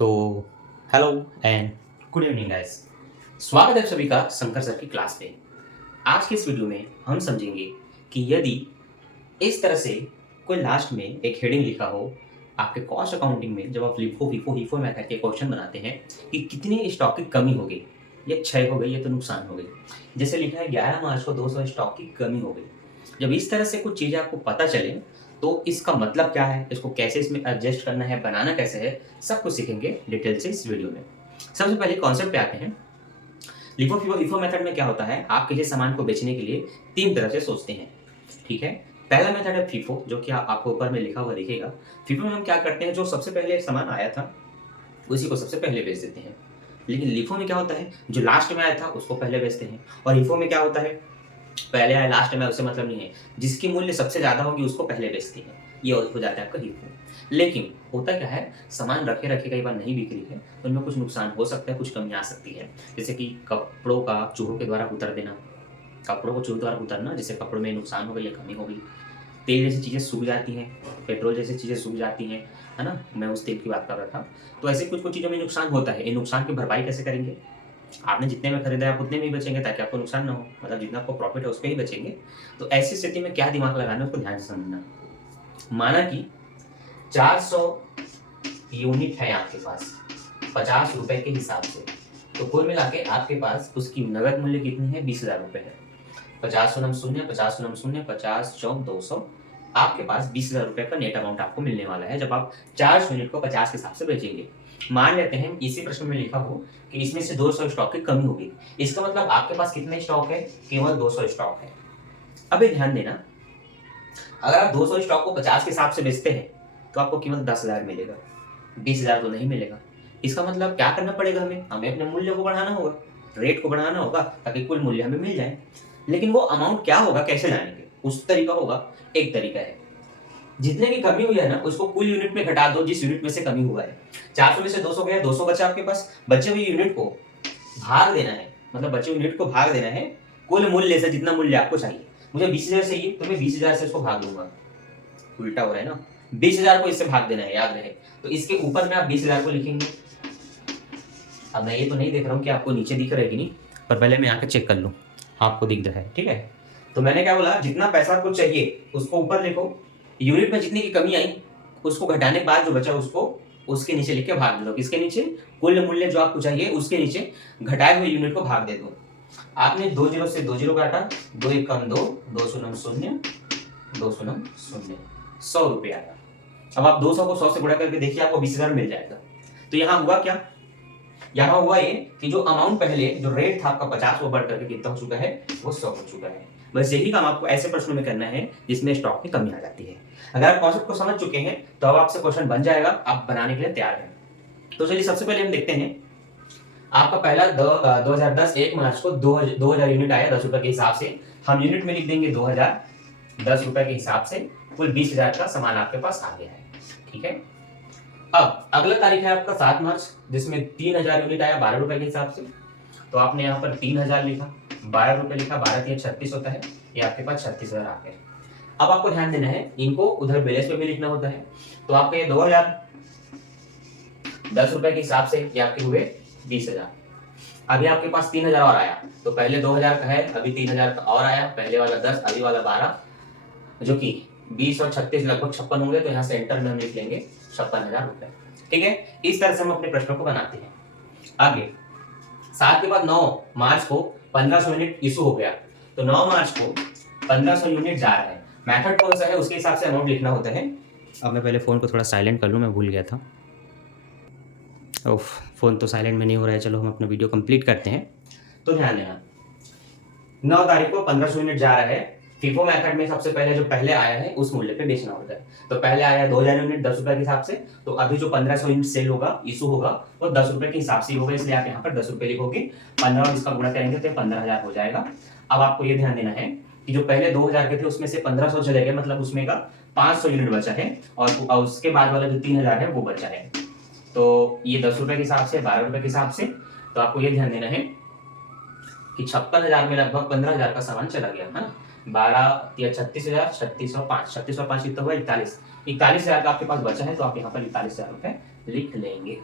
तो hello and good evening guys. स्वागत है आप सभी का शंकर सर की क्लास में। आज के इस वीडियो में हम समझेंगे कि यदि इस तरह से कोई लास्ट में एक हेडिंग लिखा हो आपके कॉस्ट अकाउंटिंग में, जब आप लिफो फिफो हिफो मेथड के क्वेश्चन बनाते हैं कि कितनी स्टॉक की कमी हो गई, ये क्षय हो गई, ये तो नुकसान हो गई। जैसे लिखा है 11 मार्च को 200 स्टॉक की कमी हो गई। जब इस तरह से कुछ चीज़ें आपको पता चले तो इसका मतलब क्या है, इसको कैसे इसमें एडजस्ट करना है, बनाना कैसे है, सब कुछ सीखेंगे डिटेल से इस वीडियो में। सबसे पहले कॉन्सेप्ट पे आते हैं। लिफो फिफो इफो मेथड में क्या होता है, आप किसी सामान को बेचने के लिए तीन तरह से सोचते हैं। ठीक है, पहला मेथड है फीफो, जो कि आपको ऊपर में लिखा हुआ दिखेगा। फीफो में हम क्या करते हैं, जो सबसे पहले सामान आया था उसी को सबसे पहले बेच देते हैं। लेकिन लिफो में क्या होता है, जो लास्ट में आया था उसको पहले बेचते हैं। और इफो में क्या होता है, पहले आया लास्ट में उससे मतलब नहीं है, जिसकी मूल्य सबसे ज्यादा होगी उसको पहले बेचती है। ये हो जाता है आपका हिफो। लेकिन होता क्या है, सामान रखे रखे कई बार नहीं बिक रही है तो उनमें कुछ नुकसान हो सकता है, कुछ कमी आ सकती है। जैसे कि कपड़ों का चूहों के द्वारा उतर देना, कपड़ों को चूहों द्वारा उतरना, जिससे कपड़ों में नुकसान हो गई या कमी हो गई। तेल जैसी चीज़ें सूख जाती हैं, पेट्रोल जैसी चीज़ें सूख जाती हैं, है ना, मैं उस तेल की बात कर रहा था। तो ऐसे कुछ कुछ चीज़ों में नुकसान होता है। इन नुकसान की भरपाई कैसे करेंगे, आपने जितने में खरीदा है आप उतने में ही बचेंगे, ताकि आपको नुकसान ना हो, मतलब जितना आपको प्रॉफिट है उस पर ही बचेंगे। तो ऐसी स्थिति में क्या दिमाग लगाना है, उसको ध्यान से समझना। माना कि 400 यूनिट है आपके पास 50 रुपए के हिसाब से, तो कुल मिला के आपके पास उसकी नगद मूल्य कितनी है, 20,000 रुपए है। 50 सोनम शून्य, 50 सोनम शून्य, 50 चौक 200, आपके पास 20,000 रुपए का नेट अमाउंट आपको मिलने वाला है जब आप 400 यूनिट को 50 के हिसाब से बेचेंगे। मान लेते हैं इसी प्रश्न में लिखा हो कि इसमें से 200 स्टॉक की कमी होगी। इसका मतलब आपके पास कितने स्टॉक है, केवल 200 स्टॉक है। अभी ध्यान देना, अगर आप 200 स्टॉक को 50 के हिसाब से बेचते हैं तो आपको केवल 10,000 मिलेगा, 20,000 तो नहीं मिलेगा। इसका मतलब क्या करना पड़ेगा, हमें अपने मूल्य को बढ़ाना होगा, रेट को बढ़ाना होगा, ताकि कुल मूल्य हमें मिल जाए। लेकिन वो अमाउंट क्या होगा, कैसे जानेंगे, उस तरीका होगा। एक तरीका है, जितने की कमी हुई है ना उसको कुल यूनिट में घटा दो, जिस यूनिट में से कमी हुआ है। 400 में से 200 गया, 200 बचा आपके पास, बचे हुए यूनिट को भाग देना है, मतलब बचे हुए यूनिट को भाग देना है कुल मूल्य से, जितना मूल्य आपको चाहिए। मुझे 20,000 चाहिए तो मैं 20,000 से इसको भाग दूंगा, उल्टा हो रहा है ना, 20,000 को इससे भाग देना है, याद रहे। तो इसके ऊपर में आप 20,000 को लिखेंगे। अब मैं ये तो नहीं देख रहा हूँ कि आपको नीचे दिख रहा है कि नहीं, पर पहले मैं आके चेक कर लूँ आपको दिख रहा है, ठीक है। तो मैंने क्या बोला, जितना पैसा आपको चाहिए उसको ऊपर लिखो, यूनिट में जितनी की कमी आई उसको घटाने के बाद जो बचा उसको उसके नीचे लिख के भाग दो। किसके नीचे, कुल मूल्य जो आपको चाहिए उसके नीचे घटाए हुए यूनिट को भाग दे दो। आपने 2 जीरो से 2 जीरो काटा, 2 एक कम 2, 2 शून्य शून्य, 2 शून्य शून्य, 100 रुपये आया। अब आप 200 को 100 से गुणा करके देखिए, आपको 20,000 मिल जाएगा। तो यहाँ हुआ क्या, यहाँ हुआ ये कि जो अमाउंट पहले जो रेट था आपका 50 वो बढ़ करके कितना हो चुका है, वो 100 हो चुका है। बस यही काम आपको ऐसे प्रश्नों में करना है जिसमें स्टॉक की कमी आ जाती है। अगर आप कॉन्सेप्ट को समझ चुके हैं तो अब आपसे क्वेश्चन बन जाएगा, आप बनाने के लिए तैयार हैं। तो चलिए सबसे पहले हम देखते हैं, आपका पहला 2010 1 मार्च को 2000 यूनिट आया 10 रुपए के हिसाब से। हम यूनिट में लिख देंगे 2000, 10 रुपए के हिसाब से कुल 20,000 का सामान आपके पास आ गया है, ठीक है। अब अगला तारीख है आपका 7 मार्च, जिसमें 3,000 यूनिट आया 12 रुपए के हिसाब से। तो आपने यहाँ पर 3,000 लिखा, 12 रुपए लिखा, 12 3 36 होता है, ये आपके पास 36,000 आ गए। अब आपको ध्यान देना है, इनको उधर बैलेंस पे भी लिखना होता है। तो आपके ये 2000 10 रुपए के हिसाब से ये आपके हुए 20,000। अभी आपके पास 3,000 और आया, तो पहले 2,000 का है, अभी 3,000 का और आया, पहले वाला 10, अभी वाला 12, जो कि 20 और 36 लगभग 56 होंगे। तो यहाँ से एंटर में हम लिख लेंगे 56,000 रुपए, ठीक है। इस तरह से हम अपने प्रश्नों को बनाते हैं। आगे 7 के बाद 9 मार्च को 1500 यूनिट इशू हो गया, तो 9 मार्च को 1500 यूनिट जा रहा है। मेथड कौन सा है उसके हिसाब से अमाउंट लिखना होता है। अब मैं पहले फ़ोन को थोड़ा साइलेंट कर लूँ, मैं भूल गया था। ओफ, फ़ोन तो साइलेंट में नहीं हो रहा है। चलो हम अपना वीडियो कंप्लीट करते हैं। तो ध्यान देना, 9 तारीख को 1500 यूनिट जा रहा है। फीफो मेथड में सबसे पहले जो पहले आया है उस मूल्य पे बेचना होता है। तो पहले आया 2,000 यूनिट 10 रुपए के हिसाब से, तो अभी जो 1500 यूनिट सेल होगा, इशू होगा, वो 10 रुपए के हिसाब से होगा, इसलिए आप यहाँ पर 10 रुपए लिखोगे। 15 और इसका गुणा करेंगे तो 15,000 हो जाएगा। अब आपको ये ध्यान देना है कि जो पहले 2,000 के थे उसमें से 1500 चले गए, मतलब उसमें का 500 यूनिट बचा है, और उसके बाद वाला जो 3,000 है वो बचा है। तो ये 10 रुपए के हिसाब से, 12 रुपए के हिसाब से। तो आपको ये ध्यान देना है कि 56,000 में लगभग 15,000 का सामान चला गया, है ना। 12 या 36,000, 36 और 5, 36 और 5 कितना हुआ, 41,000 का आपके पास बचा है। तो आप यहाँ पर 41,000 रुपए लिख लेंगे।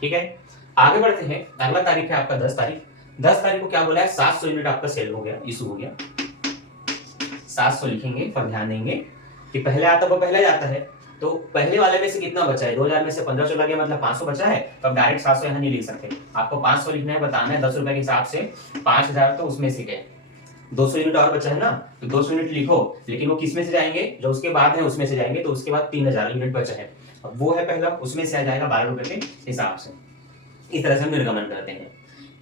ठीक है, आगे बढ़ते हैं। अगला तारीख है आपका 10 तारीख। 10 तारीख को क्या बोला है, 700 यूनिट आपका सेल हो गया, इशू हो गया। 700 लिखेंगे, पर ध्यान देंगे कि पहले आता वो पहले जाता है, तो पहले वाले में से कितना बचा है, 2000 में से 1500 लगे मतलब 500 बचा है, तो अब डायरेक्ट 700 यहाँ नहीं लिख सकते, आपको 500 लिखना है, बताना है 10 रुपए के हिसाब से 5000 तो उसमें से गए, 200 यूनिट और बचा है ना, तो 200 यूनिट लिखो, लेकिन वो किस में से जाएंगे, जो उसके बाद है उसमें से जाएंगे, तो उसके बाद 3000 यूनिट बचा है, अब वो है पहला, उसमें से आ जाएगा 12 रुपए के हिसाब से। इस तरह से हम निर्गमन करते हैं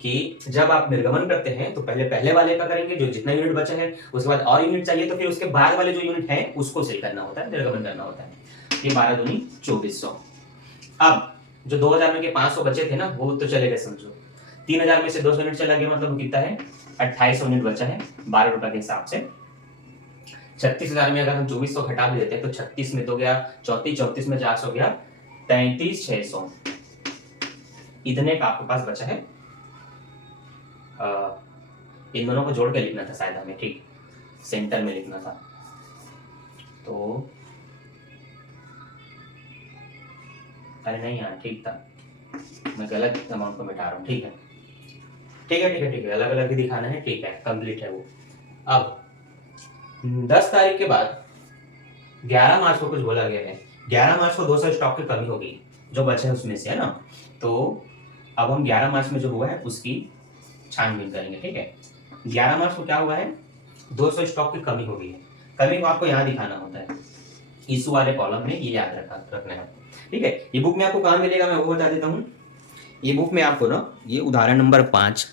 कि जब आप निर्गमन करते हैं तो पहले पहले वाले का करेंगे जो जितना यूनिट बचा है, उसके बाद और यूनिट चाहिए तो फिर उसके बाद वाले जो यूनिट है उसको सेल करना होता है, निर्गमन करना होता है। ये 12 दूनी 2400। अब जो 2000 में के 500 बचे थे ना वो तो चले गए समझो, 3000 में से 200 यूनिट चला गया, मतलब कितना है 2800 यूनिट बचा है 12 रुपए के हिसाब से। 36,000 में अगर हम 2400 घटा भी देते हैं तो 36 में तो गया 34, 34 में 400 गया 33,600, इतने का आपके पास बचा है। इन दोनों को जोड़ के लिखना था शायद हमें, ठीक सेंटर में लिखना था, तो अरे नहीं यार ठीक था, मैं गलत अमाउंट को मिटा रहा हूँ, ठीक है ठीक है ठीक है ठीक है, अलग अलग ही दिखाना है, ठीक है कंप्लीट है वो। अब 10 तारीख के बाद 11 मार्च को कुछ बोला गया है, 11 मार्च को 200 स्टॉक की कमी हो गई जो बचे है उसमें से, है ना, तो अब हम 11 मार्च में जो हुआ है उसकी छानबीन करेंगे, ठीक है। 11 मार्च को क्या हुआ है, 200 स्टॉक की कमी हो गई है, कमी को आपको यहाँ दिखाना होता है, इशू वाले कॉलम में, ये याद रखना है, ठीक है। ये बुक में आपको कहाँ मिलेगा मैं वो बता देता हूँ, ये बुक में आपको ना ये उदाहरण नंबर 5,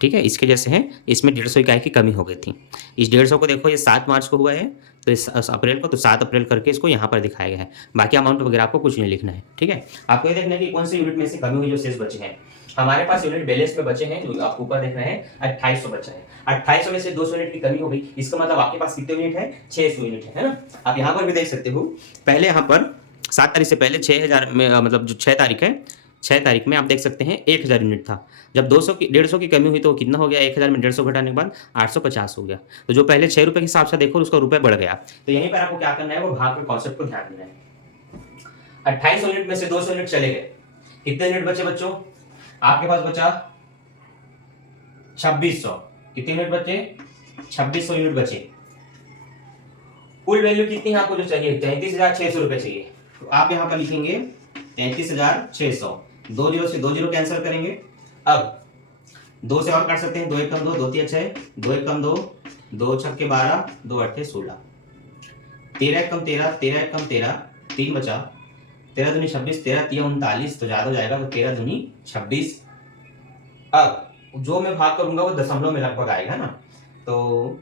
ठीक है, इसके जैसे हैं, इसमें 150 इकाई की कमी हो गई थी, इस 150 को देखो ये 7 मार्च को हुआ है, तो इस अप्रैल को, तो 7 अप्रैल करके इसको यहाँ पर दिखाया गया है, बाकी अमाउंट वगैरह आपको कुछ नहीं लिखना है, ठीक है। आपको ये देखना है कि कौन से यूनिट में से कमी हुई जो शेष बचे हैं। हमारे पास यूनिट बैलेंस में बचे हैं, जो आपको ऊपर देख रहे हैं 2800 बचा है, 2800 में से 200 यूनिट की कमी हो गई, इसका मतलब आपके पास कितने यूनिट है, 600 यूनिट है ना। आप यहाँ पर भी देख सकते हो, पहले यहाँ पर 7 तारीख से पहले 6000 में मतलब जो 6 तारीख है, 6 तारीख में आप देख सकते हैं 1000 यूनिट था, जब 150 की कमी हुई तो कितना हो गया, 1000 में 150 घटाने के बाद 850 हो गया, तो जो पहले 6 रुपए के हिसाब से देखो उसका रुपए बढ़ गया, तो यहीं पर आपको क्या करना है, वो भाग के कॉन्सेप्ट को ध्यान देना है। 2800 यूनिट में से 200 यूनिट चले गए, कितने यूनिट बचे बच्चों, आपके पास बचा 2600, कितने यूनिट बचे, 2600 यूनिट बचे, कुल वैल्यू कितनी है आपको जो चाहिए, 33,600 रुपए चाहिए, तो आप यहाँ पर लिखेंगे 33,600, 2 जीरो से 2 जीरो कैंसिल करेंगे, अब 2 से और काट सकते हैं, 2 एक कम 2, 2 तिया 6, 2 एक कम 2, 2 छक्के 12, 2 अट्ठे 16, 13 एक कम 13, 13 एक कम 13, 3 बचा, 13 दूनी 26, 13 तिया 39, तो ज्यादा हो जाएगा, तो 13 दूनी 26। अब जो मैं भाग करूंगा वो दशमलव में लगभग आएगा ना, तो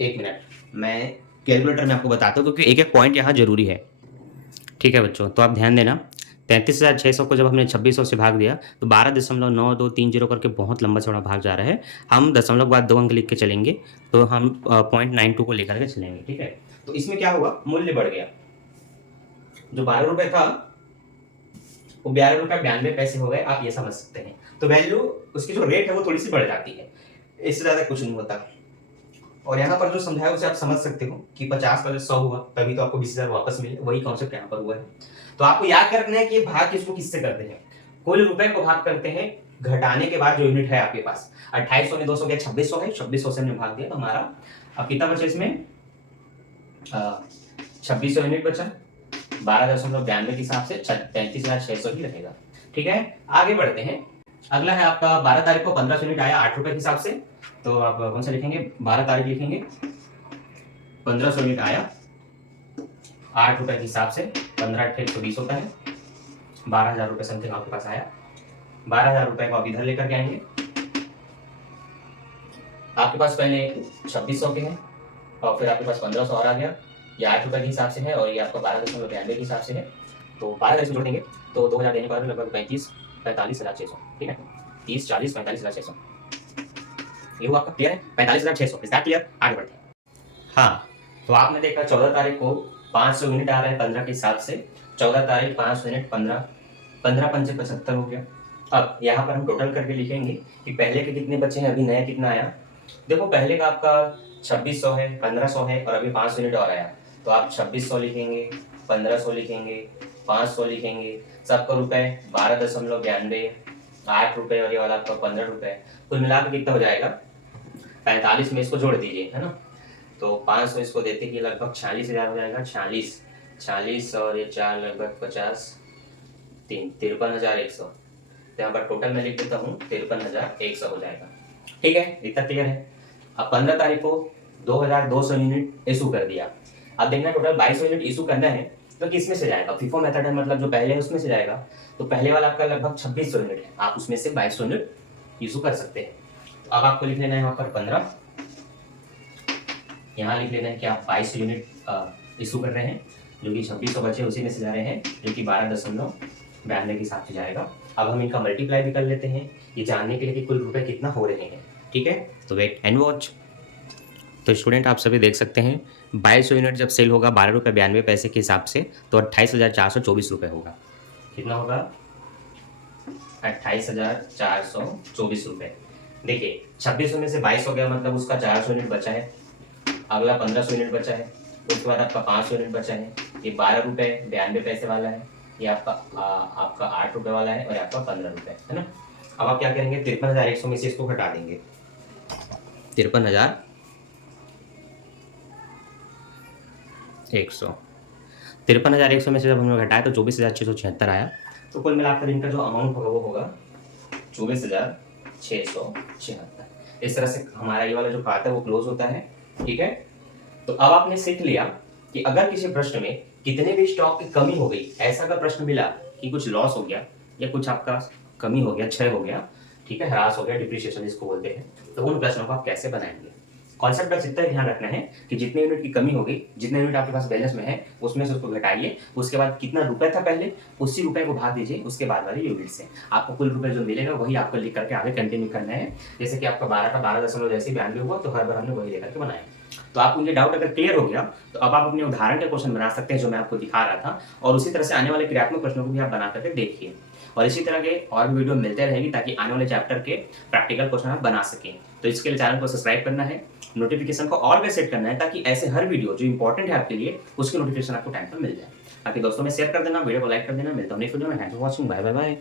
1 मिनट मैं कैलकुलेटर में आपको बताता हूँ, क्योंकि एक एक पॉइंट यहाँ जरूरी है, ठीक है बच्चों, तो आप ध्यान देना। 33,600 को जब हमने 2600 से भाग दिया तो 12.9230 करके बहुत लंबा चौड़ा भाग जा रहा है, हम दशमलव के बाद 2 अंक लिख के चलेंगे, तो हम 0.92 को लेकर के चलेंगे, ठीक है। तो इसमें क्या हुआ, मूल्य बढ़ गया, जो 12 रुपए था वो 12 रुपए 92 पैसे हो गए, आप ये समझ सकते हैं, तो वैल्यू उसकी जो रेट है वो थोड़ी सी बढ़ जाती है, इससे ज्यादा कुछ नहीं होता। और यहाँ पर जो समझाया उसे आप समझ सकते हो कि 50 का जो 100 हुआ तभी तो आपको 20,000 वापस मिले, वही कॉन्सेप्ट यहाँ पर हुआ है। तो आपको याद रखना है कि भाग किसको किससे करते हैं, कुल रुपए को भाग करते हैं घटाने के बाद जो यूनिट है आपके पास, 2800 में 200 गया 2600 है, 2600 से हमने भाग दिया, तो हमारा अब कितना बचा इसमें 2600 यूनिट बचा, 12.92 के हिसाब से 33,600 ही रहेगा, ठीक है। आगे बढ़ते हैं, अगला है आपका 12 तारीख को 1500 यूनिट आया 8 रुपए के हिसाब से, तो आप कौन सा लिखेंगे, 12 तारीख लिखेंगे, 1500 यूनिट आया 8 रुपए के हिसाब से, 15 अट्ठे 120 होता है, 12,000 रुपए समथिंग आपके पास आया, 12,000 रुपए को आप इधर लेकर के आएंगे, आपके पास पहले 2600 के हैं और फिर आपके पास 1500 और आ गया, ये 8 रुपए के हिसाब से है और ये आपका 12.92 के हिसाब से है, तो 12 जोड़ देंगे तो 2000 देने पर लगभग 45,600, ठीक है, 30 40 45,600, ये हुआ आपका, क्लियर है, 45,600, इज दैट क्लियर। आगे बढ़ते हैं। हाँ, तो आपने देखा 14 तारीख को 500 यूनिट आ रहे हैं 15 के हिसाब से, 14 तारीख 500 यूनिट 15 पंचे 75 हो गया। अब यहाँ पर हम टोटल करके लिखेंगे कि पहले के कितने बचे हैं, अभी नया कितना आया, देखो पहले का आपका 2600 है, 1500 है और अभी 500 यूनिट और आया, तो आप 2600 लिखेंगे, 1500 लिखेंगे, 500 लिखेंगे, सबका रुपए 12.92, 8 रुपए और ये वाला आपका 15 रुपए, कुल मिला के कितना हो जाएगा 45 में इसको जोड़ दीजिए, है ना। तो 500 इसको देते कि लगभग 46,000 हो जाएगा। 46 और ये 4 लगभग 50, 3 53,100। तो यहाँ पर टोटल मैं लिख देता हूँ 53,100 हो जाएगा। ठीक है, इतना क्लियर है। अब 15 तारीख को 2,200 यूनिट इशू कर दिया। अब देखना टोटल 2200 यूनिट इशू करना है तो किस में से जाएगा, फीफो मेथड है, मतलब जो पहले है उसमें से जाएगा। तो पहले वाला आपका लगभग 2600 यूनिट है, आप उसमें से 2200 यूनिट इशू कर सकते हैं। तो अब आपको लिख लेना है यहाँ पर 15, यहाँ लिख लेना है कि आप 2200 यूनिट इशू कर रहे हैं, जो कि 2600 बचे उसी में से जा रहे हैं, जो कि 12.92 के हिसाब से जाएगा। अब हम इनका मल्टीप्लाई भी कर लेते हैं ये जानने के लिए कि कुल रुपए कितना हो रहे हैं। ठीक है, तो वेट एंड वॉच। तो स्टूडेंट आप सभी देख सकते हैं 2200 यूनिट जब सेल होगा 12 रुपये 92 पैसे के हिसाब से तो 28,424 रुपये होगा। कितना होगा 28,424 रुपये। देखिए 2600 में से 22 हो गया, मतलब उसका 400 यूनिट बचा है, अगला 1500 यूनिट बचा है, उसके बाद आपका 500 यूनिट बचा है, ये 12 रुपये 92 पैसे वाला है, ये आपका 8 रुपये वाला है और आपका 15 रुपये, है ना। अब आप क्या करेंगे 53,100 में से इसको घटा देंगे। 53,100 में से जब हमने घटाया तो 24,676 आया। तो कुल मिलाकर इनका जो अमाउंट होगा वो होगा 24,676। इस तरह से हमारा ये वाला जो खाता है वो क्लोज होता है। ठीक है, तो अब आपने सीख लिया कि अगर किसी प्रश्न में कितने भी स्टॉक की कमी हो गई, ऐसा अगर प्रश्न मिला कि कुछ लॉस हो गया या कुछ आपका कमी हो गया, क्षय हो गया, ठीक है, ह्रास हो गया, डिप्रिसिएशन जिसको बोलते हैं, तो उन प्रश्नों को आप कैसे बनाएंगे। कॉन्सेप्ट बस इतना ध्यान रखना है कि जितने यूनिट की कमी होगी, जितने यूनिट आपके पास बैलेंस में है उसमें से उसको घटाइए, उसके बाद कितना रुपए था पहले उसी रुपए को भाग दीजिए उसके बाद वाले यूनिट से, आपको कुल रुपए जो मिलेगा वही आपको लिख करके आगे कंटिन्यू करना है। जैसे कि आपका 12 का 12 जैसे 92 हुआ तो हर बार हमने वही लेकर के बनाया। तो आपको ये डाउट अगर क्लियर हो गया तो अब आप अपने उदाहरण के क्वेश्चन बना सकते हैं जो मैं आपको दिखा रहा था, और उसी तरह से आने वाले क्रियात्मक प्रश्नों को भी आप बना करके देखिए। और इसी तरह के और भी वीडियो मिलते रहेगी ताकि आने वाले चैप्टर के प्रैक्टिकल क्वेश्चन आप बना सकें। तो इसके लिए चैनल को सब्सक्राइब करना है, नोटिफिकेशन को ऑल पे सेट करना है ताकि ऐसे हर वीडियो जो इंपॉर्टेंट है आपके लिए उसकी नोटिफिकेशन आपको टाइम पर मिल जाए। बाकी दोस्तों में शेयर कर देना, वीडियो को लाइक कर देना। मिलता हूं नेक्स्ट वीडियो में। Thanks for watching, bye bye bye.